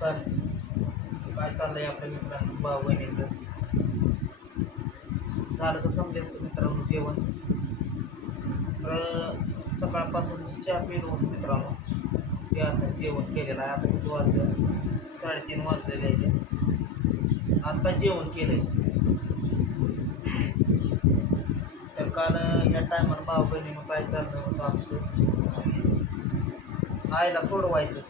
नमस्कार. काय चाललंय आपल्या मित्रांनो? भाऊ बहिणीचं झालं तर समजायचं मित्रांनो जेवण. तर सकाळपासून चहा पिलो होतो मित्रांनो. ते आता जेवण केलेलं आहे. आता किती वाजलं? साडेतीन वाजलेले आहे आत्ता आता जेवण केलंय. तर काल या टायमाला भाऊ बहिणीनं काय चाललं होतं आमचं? आईला सोडवायचं.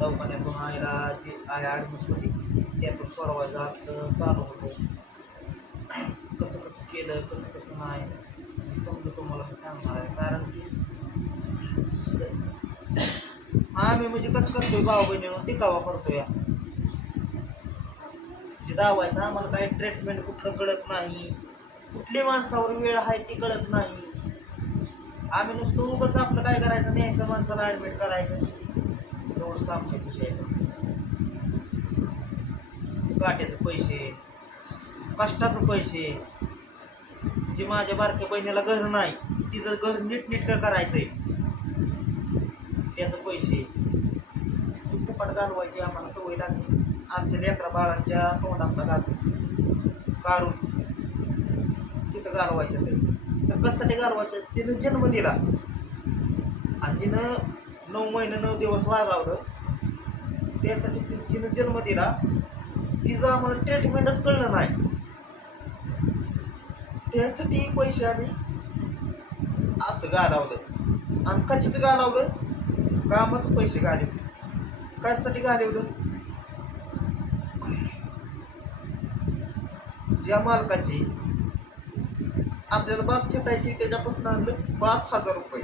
दवाखान्यातून आईला जी आई ॲडमिट होती त्यातून सोडवायचं असं चालू होतं. कसं कसं केलं कसं कसं नाही हे समजा तुम्हाला मी सांगणार आहे. कारण की आम्ही म्हणजे कसं करतोय भाऊ बहिणीनं टिकावा करतोय जे म्हणजे दावायचं आम्हाला काही ट्रीटमेंट कुठलं कळत नाही. कुठली माणसावर वेळ आहे ती कळत नाही. आम्ही नुसतं उगंच आपलं काय करायचं न्यायचं माणसाला ॲडमिट करायचं. एवढंच आमच्या विषय गाठ्याचे पैसे कष्टाचे पैसे जे माझ्या बारक्या बहिणीला घर नाही तिचं घर नीटनीटकं करायचंय त्याचं पैसे ते फुकट घालवायची आम्हाला सवय लागली. आमच्या लेकरा बाळांच्या तोंडातला घास काढून तिथं घालवायचं ते. तर कशासाठी घालवायचं? तिनं जन्म दिला. आणि तिनं नऊ महिने नऊ दिवस वागावलं त्यासाठी ती- तिनं जन्म दिला. तिचं आम्हाला ट्रीटमेंटच कळलं नाही. त्यासाठी पैसे आम्ही असं घालवलं आणि कशाचं घालवलं कामाचं पैसे घालवले कशासाठी घालवलं ज्या मालकाची आपल्याला बाग छटायची त्याच्यापासून आणलं पाच हजार रुपये.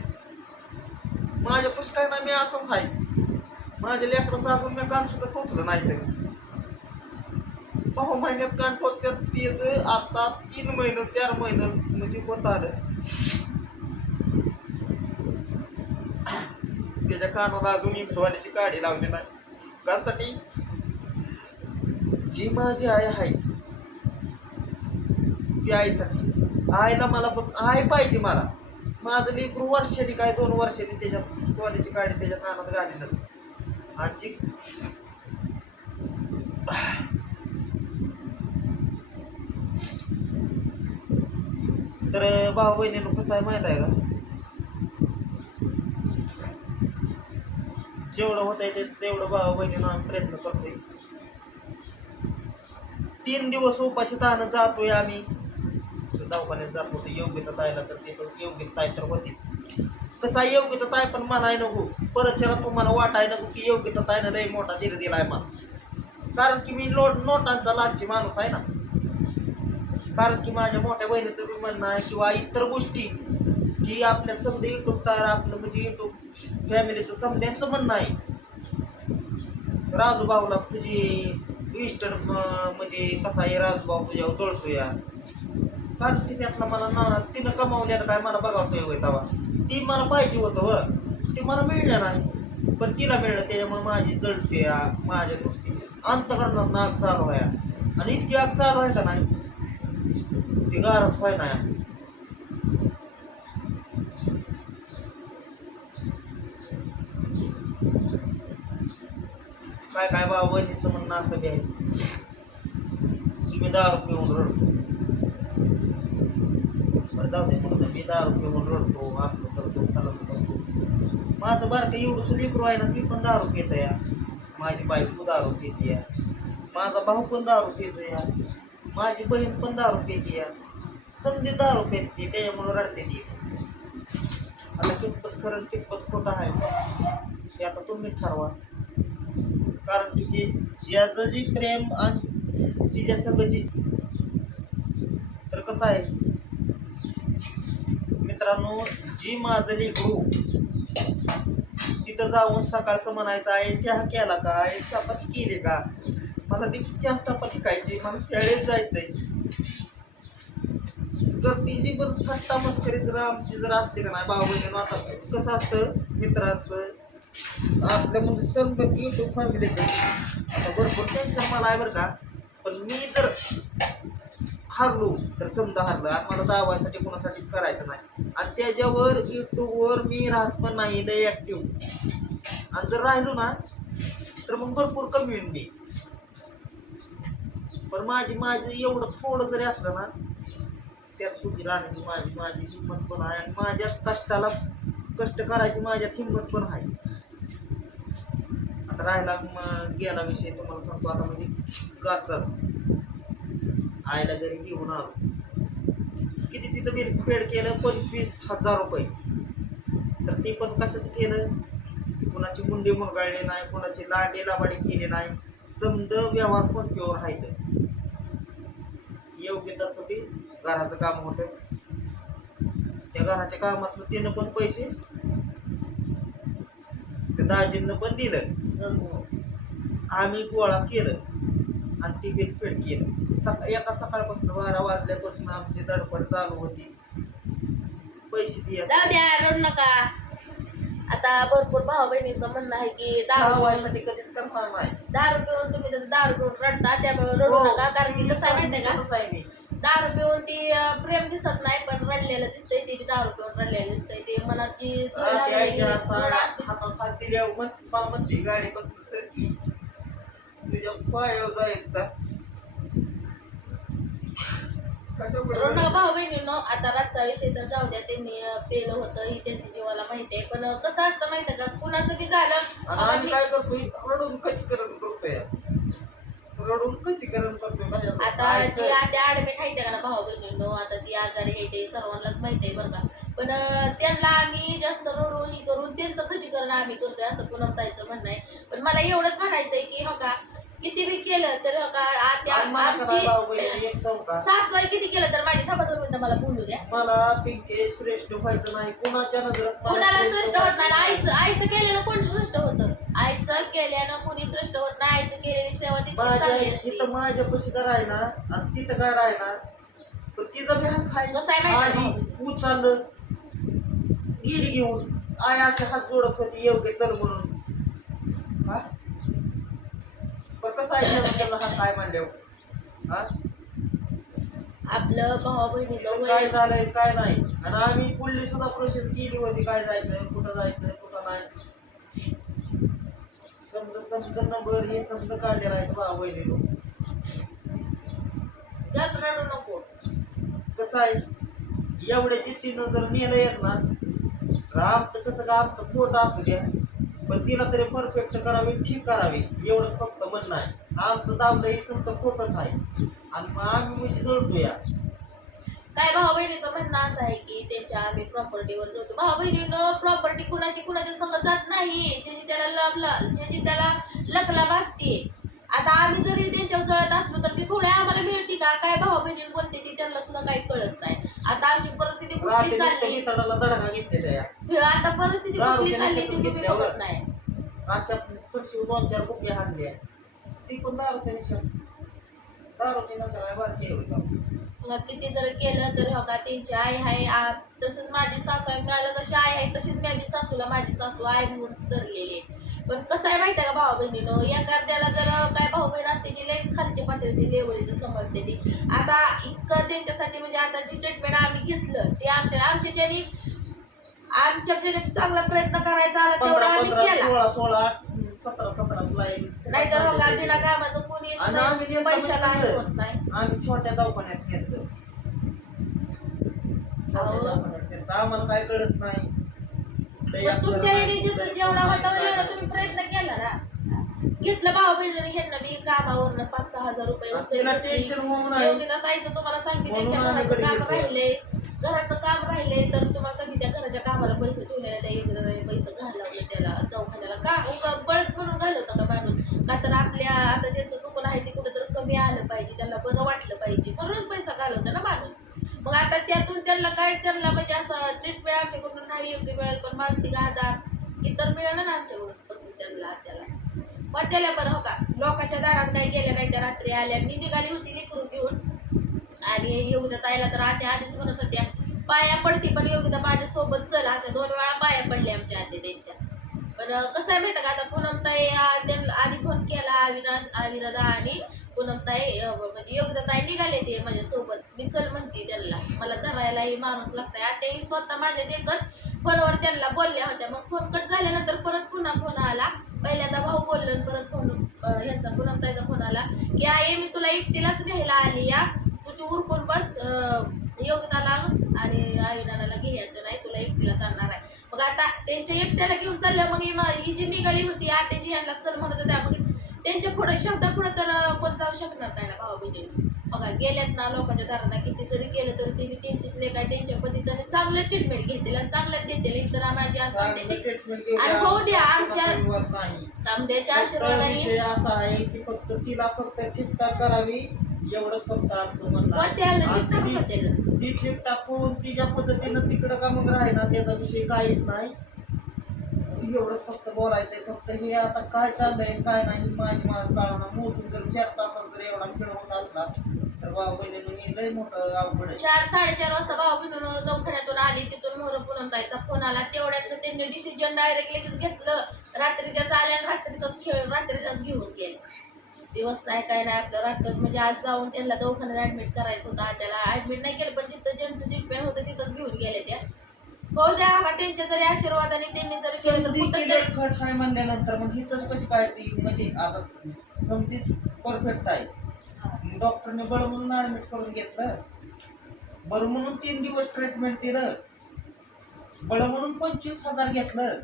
माझ्या पुश काय मी असंच आहे. माझ्या लेकराचं अजून मी कान सुद्धा पोचलं नाही तर. सहा महिन्यात कान पोचत्यात तेच आता तीन महिने चार महिने म्हणजे होत आलं. त्याच्या कानाला अजून इंचवाल्याची काढी लावली नाही. त्यासाठी जी माझी आई आहे ती आईसाठी. आईला मला फक्त आई पाहिजे मला. माझं लेकरू वर्षाने काय दोन वर्षांनी त्याच्या सोन्याची काडी त्याच्या कानात घालीनच. आणि तर भाऊ बहिणीनं कसं आहे माहीत आहे का? जेवढं होत आहे तेवढं भाऊ बहिणीनं आम्ही प्रयत्न करतोय. तीन दिवस उपाशी तानं जातोय आम्ही. दवाखान्यात जात होते योग्यता तायला तर ते योग्यता ताय तर होतीच. कसा आहे योग्यता ताय पण म्हणाय नको. परतच्याला तुम्हाला वाटाय नको की योग्यता तायनं लय मोठा धीर दिलाय मला. कारण की मी लोट नोटांचा लालची माणूस आहे ना. कारण की माझ्या मोठ्या बहिणीचं बी म्हणणं आहे किंवा इतर गोष्टी की आपल्या समजा युट्यूब तार आपलं म्हणजे युट्यूब फॅमिलीचं समजायचं म्हणणं आहे. राजूभाऊला तुझी इस्टर म्हणजे कसा आहे राजूभाऊ तुझ्यावर जळतो या कारण की त्यातला मला ना तिनं कमावल्यानं काय मला बघावतोय होय तेव्हा ती मला पाहिजे होतं व ती मला मिळलं नाही. पण तिला मिळलं त्याच्यामुळे माझी जळते माझ्या नुसती अंतकरणात आग चालू आहे. आणि इतकी आग चालू आहे का नाही? ती गारच व्हाय नाही काय काय बाबा बहिणीचं म्हणणं असं घ्याय आहे. तुम्ही दारू पिऊन रडतो जाऊ दे म्हणून मी दारू पिऊन रडतो आपलं करतो त्याला करतो माझं बारकं एवढं सुलीकरू आहे ना ती पण दारू पित या माझी बायको दारू पिते या माझा भाऊ पण दारू पितो या माझी बहीण पण दारू पिते या समजे दारू पिते त्याच्यामुळे रडते ती. आता कितपत खरं कितपत खोटं आहे ते आता तुम्ही ठरवा. कारण तिचे ज्याचं जी प्रेम आणि तिच्या सगळची तर कसं आहे? मित्रांनो जी माजली गुरु तिथं जाऊन सकाळचं म्हणायचं आहे चहा केला का? आहे चपाती केली का? मला देखील चहा चपाती खायची मला शाळेत जायचंय. जर ती जी बरं थट्टा मस्करी जर आमची जर असते का नाही भाऊ बहिणी आता कसं असतं मित्रांचं? आपल्या म्हणजे सर्व युट्यूब फॅमिली आता भरपूर टेन्शन मला आहे बरं का. पण मी जर हारलो तर समजा हारलं. आणि मला दावायसाठी कोणासाठीच करायचं नाही. आणि त्याच्यावर यूट्यूबवर मी राहत पण नाही लय ॲक्टिव्ह आणि जर राहिलो ना तर मग भरपूर कमी होईल मी. पण माझी माझं एवढं थोडं जरी असलं ना त्यात सुखी राहण्याची माझी माझी हिंमत पण आहे. आणि माझ्या कष्टाला कष्ट करायची माझ्यात हिंमत पण आहे. आता राहिला गेला विषय तुम्हाला सांगतो आता म्हणजे गाचा आईला घरी घेऊन आलो. किती तिथं मी पेड केलं? पंचवीस हजार रुपये. तर ते पण कशाचं केलं. कुणाची मुंडी मुरगाळली नाही कुणाची लांडी लाबाडी केली नाही. समद व्यवहार फोन पेवर आहेत. योग्य तसं ते घराचं काम होतं त्या घराच्या कामातलं त्यानं पण पैसे त्या दाजींना पण दिलं. आम्ही गोळा केलं. आणि ती बिल पेड केलं सका एका सकाळपासून बारा वाजल्यापासून आमची धडपड चालू होती. पैसे द्या जाऊ द्या रडू नका. आता भरपूर भाऊ बहिणीचं म्हणणं आहे की दारू दाखवायसाठी कधीच करणार नाही. दारू पिऊन तुम्ही तर दारू पिऊन रडता त्यामुळे रडू हो. नका कारण की कसं आहे का? दिसतच आहे मी. दारू पिऊन ती अं, प्रेम दिसत नाही पण रडलेलं दिसतंय ते बी दारू पिऊन रडलेलं दिसतंय ते मनात जी असते. हातात हात म्हणते गाडी बसून सरकी. तुझ्या पायावर जायचा भाऊ बहिणींनो आता रातचा विषय तर जाऊ द्या त्यांनी पेलं होतं ही त्यांच्या जीवाला माहिती आहे. पण कसं असतं माहितीये का कुणाचं बी झालं आम्ही काय करतोय रडून खचीकरण करतोय. रडून खचीकरण करतोय माझ्या आता जी आता ऍडमिट आहे का ना भाऊ बहिणींनो आता ती आजारी आहे ते सर्वांनाच माहिती आहे बरं का. पण त्यांना आम्ही जास्त रडून ही करून त्यांचं खचीकरण आम्ही करतोय असं पुनमताईचं म्हणणं आहे. पण मला एवढंच म्हणायचंय की हो का किती बी केलं तर का आत्या आमची सासूबाई किती केलं तर माझी थांबा दोन मिनिटं मला बोलू द्या. मला पिंके श्रेष्ठ व्हायचं नाही. कुणाच्या नजरात मला कुणाला श्रेष्ठ होत नाही? आईचं आईचं केलेलं कोण श्रेष्ठ होतं? आईचं केल्यानं कोणी श्रेष्ठ होत नाही? आईचं केलेली सेवा तितकी माझ्या चांगली असते. इथं माझ्या पशी काय राही ना आणि तिथं काय राही ना पण तिचा बी हात खाय कसं आहे माहिती आहे उचललं गिर घेऊन आई असे हात जोडत होती योग्य चल म्हणून हा पण कसं आहे त्याला हात काय म्हणल्यावर हा? आपलं भावा बहिणीचं काय झालंय काय नाही. आणि आम्ही पुढली सुद्धा प्रोसेस केली होती काय जायचं कुठं जायचं कुठं नाही. समज समज नंबर हे समज काढलेला आहे बा वहिनी लोक. नको. कसं आहे? एवढ्या जिद्दीनं जर नेलंयच ना तर आमचं कसं का आमचं खोटं असू द्या. पण तिला तरी परफेक्ट करावी ठीक करावी. एवढं फक्त म्हणणं आहे आमचं दावलं हे समजा खोटंच आहे. आणि मग आम्ही म्हणजे जळतो या काय भाऊ बहिणीचं म्हणणं असं आहे की त्यांच्या आम्ही प्रॉपर्टीवर जातो. भाऊ बहिणीनं प्रॉपर्टी कुणाची कुणाच्या संग जात नाही. ज्याची त्याला लभला ज्याची त्याला लकला भासते आता आम्ही जरी त्यांच्यावर जळत असलो तर ती थोड्या आम्हाला मिळते का? काय भाऊ बहिणी बोलते ती त्यांना सुद्धा काही कळत नाही. आता आमची परिस्थिती कुठली चालली? दडका घेतलेला आता परिस्थिती कुठली चालली ती तुम्ही. बघत नाही. अशा फरशी दोन चार बुके हाणल्या. ती पण दारूच्या निशा दारूची नशा बारकी मग किती जर केलं तर हो का त्यांची आई आहे आ- तसंच माझी सासू आहे. मला जशी आई आहे तशीच मी बी सासूला माझी सासू आई म्हणून धरलेली आहे. पण कसं आहे माहिती आहे का भाऊ बहिणीनं? एखाद्याला जर काय भाऊ बहीण असते ती लईच खालच्या पातळीची लेवलीचं समजते ती. आता इतकं त्यांच्यासाठी म्हणजे आता जी ट्रीटमेंट आम्ही घेतलं ते आमच्या आमच्याच्यानी आमच्याच्याने चांगला प्रयत्न करायचा आला तेवढा पंधरा आम्ही पंधरा केला. सोळा सोळा सतरा सतरा स्लाईड नाहीतर का बिना कामाचं कोणी आणि आम्ही सुद्धा नेमकं पैशाला कसं? होत नाही आम्ही छोट्या दवाखान्यात अहो. नेलं. आम्हाला काय कळत नाही कुठलंही मग अक्षर तुमच्या नाही, जेवढा होता एवढा तुम्ही प्रयत्न केला ना घेतलं भाऊ बहिणीने घेतलं मी कामावरनं पाच सहा हजार रुपये आणि तिला उचलले. टेन्शन होऊ नये योगिता ताईचं तुम्हाला सांगते म्हणून त्यांच्या आम्ही घराचं कडे काम घेतलं. राहिलंय घराचं काम तर तुम्हाला सांगते त्या घराच्या कामाला पैसे ठेवलेले त्या योगिता ताईने पैसे घालवले पाया पडती पण योगिता माझ्यासोबत चल अशा दोन वेळा पाया पडल्या आमच्या आधी त्यांच्या. पण कसं आहे माहिती का आता पूनमताई आधी फोन केला अविना अविनादा आणि पूनमताई म्हणजे योगदाताई निघाले ते माझ्यासोबत. मी चल म्हणते त्यांना मला धरायलाही माणूस लागताय. आताही स्वतः माझ्या देखत फोनवर त्यांना बोलल्या होत्या. मग फोन कट झाल्यानंतर परत पुन्हा फोन आला. पहिल्यांदा भाऊ बोललो परत फोन ह्याचा पूनमताईचा फोन आला की आई मी तुला एकटीलाच घ्यायला आली. त्यांच्या एकट्याला घेऊन चालल्या मग ही जी निघाली होती आत्याची यांना चल म्हणत होत्या मग त्यांच्या पुढे शब्द पुढे तर कोण जाऊ शकणार नाही ना भाऊ बहिणी बघा गेल्यात ना लोकांच्या दारांना किती जरी केलं तरी त्यांनी त्यांचीच लेख आहे त्यांच्या पद्धतीने चांगलं ट्रीटमेंट घेतील आणि चांगलं देतील इतर माझी असं त्याची आणि. होऊ द्या, आमच्या- फक्त आशीर्वादाने विषय असा आहे की फक्त तिला फक्त ठीकठाक करावी एवढंच फक्त आमचं म्हणणं आहे. ती- होऊन तिच्या पद्धतीनं तिकडं का मग राहिना त्याचा विषय काहीच नाही एवढंच फक्त बोलायचंय फक्त हे आता काय चाललंय काय नाही माझी मला कळणार मोजून जर चार तासात जर एवढा खेळ होत असला तर बाबा बहिणीनं हे लय मोठं अवघड आहे. चार साडेचार वाजता भाऊ बहिणीनं दवाखान्यातून आली तिथून मोर पुनमताईचा फोन आला. तेवढ्यात त्यांनी डिसिजन डायरेक्ट लगेच घेतलं. रात्रीच्या आल्या रात्रीचाच खेळ रात्रीचाच घेऊन गेले. दिवस नाही काय नाही आपलं रात्र. म्हणजे आज जाऊन त्यांना दवाखान्यात ऍडमिट करायचं होतं. आज त्याला ऍडमिट नाही केलं पण जिथं ज्यांचं ट्रीटमेंट होतं तिथंच घेऊन गेले त्या. हो द्या का त्यांच्या जरी आशीर्वादाने त्यांनी जरी केलं तर समधी कुठं केलं तरी. खट आहे म्हणल्यानंतर मग हिथंच कशी काय ती म्हणजे आता समधीच परफेक्ट आहे. डॉक्टरने बळ म्हणून ऍडमिट करून घेतलं. बरं म्हणून तीन दिवस ट्रीटमेंट दिलं. बळ म्हणून पंचवीस हजार घेतलं.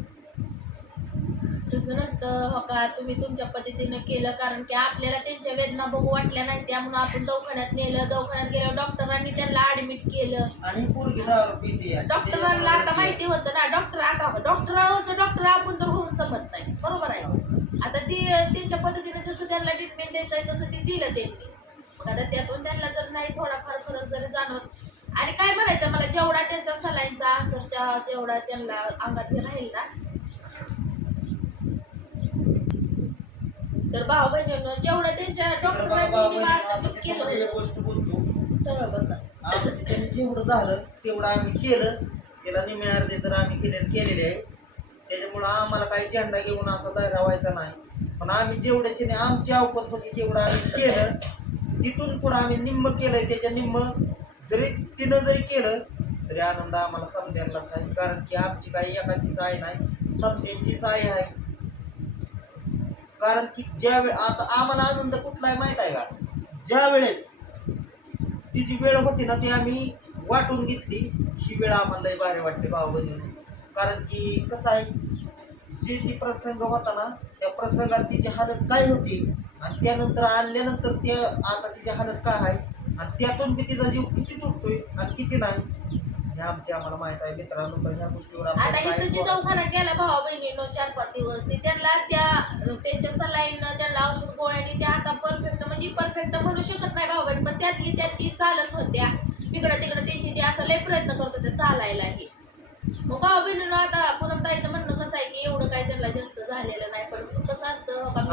तसं नसतं हो का? तुम्ही तुमच्या पद्धतीनं केलं कारण की आपल्याला त्यांच्या वेदना बघू वाटल्या नाही त्यामुळे आपण दवाखान्यात नेलं. दवाखान्यात गेलं डॉक्टरांनी त्यांना ऍडमिट केलं. आणि पोरगी दारू पिते आहे. डॉक्टरांना आता माहिती होतं ना डॉक्टर आता डॉक्टरावरचं डॉक्टर आपण तर होऊन जमत नाही. बरोबर आहे. आता ती त्यांच्या पद्धतीने जसं त्यांना ट्रीटमेंट द्यायचं आहे तसं ते दिलं त्यांनी. मग आता त्यातून त्यांना जर नाही थोडाफार फरक जरी जाणवत. आणि काय म्हणायचं मला जेवढा त्यांचा सलाईनचा असरच्या जेवढा त्यांना अंगात राहील ना तर भाऊ बहिणीनं जेवढं त्यांच्या इकडं बाबा डॉक्टरांनी बहिणी, मार्गदर्शन आपण केलं गोष्ट बोलतो. बसा. आमच्या जेवढं झालं तेवढं आम्ही केलं. त्याला निम्मे अर्धे तर आम्ही केले केलेले आहे. त्याच्यामुळं आम्हाला काही झेंडा घेऊन असा दाखवायचा नाही. पण आम्ही जेवढ्याचे आमची अवकत होती तेवढं आम्ही केलं. तिथून पुढं आम्ही निम्म केलंय. त्याच्या निम्म जरी तिनं जरी केलं तरी आनंद आम्हाला समजायलाच आहे. कारण की आमची काही एकाचीच आई नाही समजांचीच आई आहे. कारण की ज्या वेळ आता आम्हाला आनंद कुठला आहे माहीत आहे का? ज्या वेळेस तिची वेळ होती ना ती आम्ही वाटून घेतली. ही वेळ आम्हाला भारी वाटते भाऊ कारण की कसं आहे जे ती प्रसंग होता ना त्या प्रसंगात तिची हालत काय होती? आणि त्यानंतर आणल्यानंतर त्या आता तिची हालत काय आहे? आणि त्यातून बी तिचा जीव किती तुटतोय आणि किती नाही? हे आमची आम्हाला माहीत आहे मित्रांनो तर ह्या गोष्टीवर आपण आता काय इथं जी बोलायचं? गेला भावा बहिणीनं चार पाच दिवस. ते त्यांना त्या त्यांच्या सलाईन त्यांना औषध गोळ्यानी त्या आता परफेक्ट म्हणजे परफेक्ट म्हणू शकत नाही भाऊ बहीण पण त्यातली त्यात ती चालत होत्या. इकडं तिकडं त्यांची ती असं लय प्रयत्न करत होत्या चालायलाही मग भाऊ बहिणीनं आता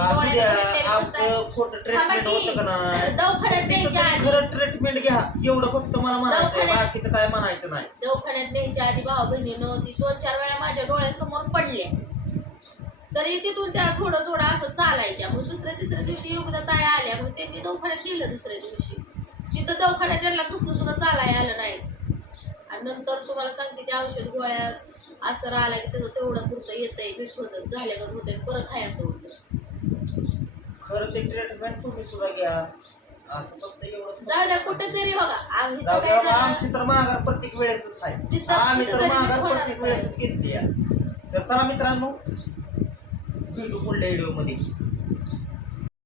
असू द्या. आमचं खोटं ट्रीटमेंट की, होतं का नाही? दवाखान्यात तिथं न्यायच्या तुम्ही आधी. खरं ट्रीटमेंट घ्या. एवढं फक्त मला म्हणायचं दवाखान्यात- बाकीचं काय म्हणायचं नाही. दवाखान्यात न्यायच्या आधी भाऊ बहिणीनं ती दोन चार वेळा माझ्या डोळ्यासमोर पडल्या. तरी तिथून त्या थोडं थोडं असं चालायच्या. मग दुसऱ्या तिसऱ्या दिवशी योगदा ताया आल्या. मग त्यांनी दवाखान्यात नेलं दुसऱ्या दिवशी. तिथं दवाखान्यात त्यांना कसलं सुद्धा चालाय आलं नाही. आणि नंतर तुम्हाला सांगते त्या औषध गोळ्या असं आला की त्याचं तेवढं पुरतं येतंय भेट होतं झाल्या का होतं परत हाय असं होतं. खरं ते ट्रीटमेंट तुम्ही सुद्धा घ्या. असं फक्त एवढं जाऊ द्या कुठं तरी बघा आम्ही तर आमची तर माघार प्रत्येक वेळेसच आहे. आम्ही तर तरी माघार होणारच प्रत्येक आहे. वेळेसच घेतली आहे. तर चला मित्रांनो भेटू पुढल्या व्हिडिओमध्ये.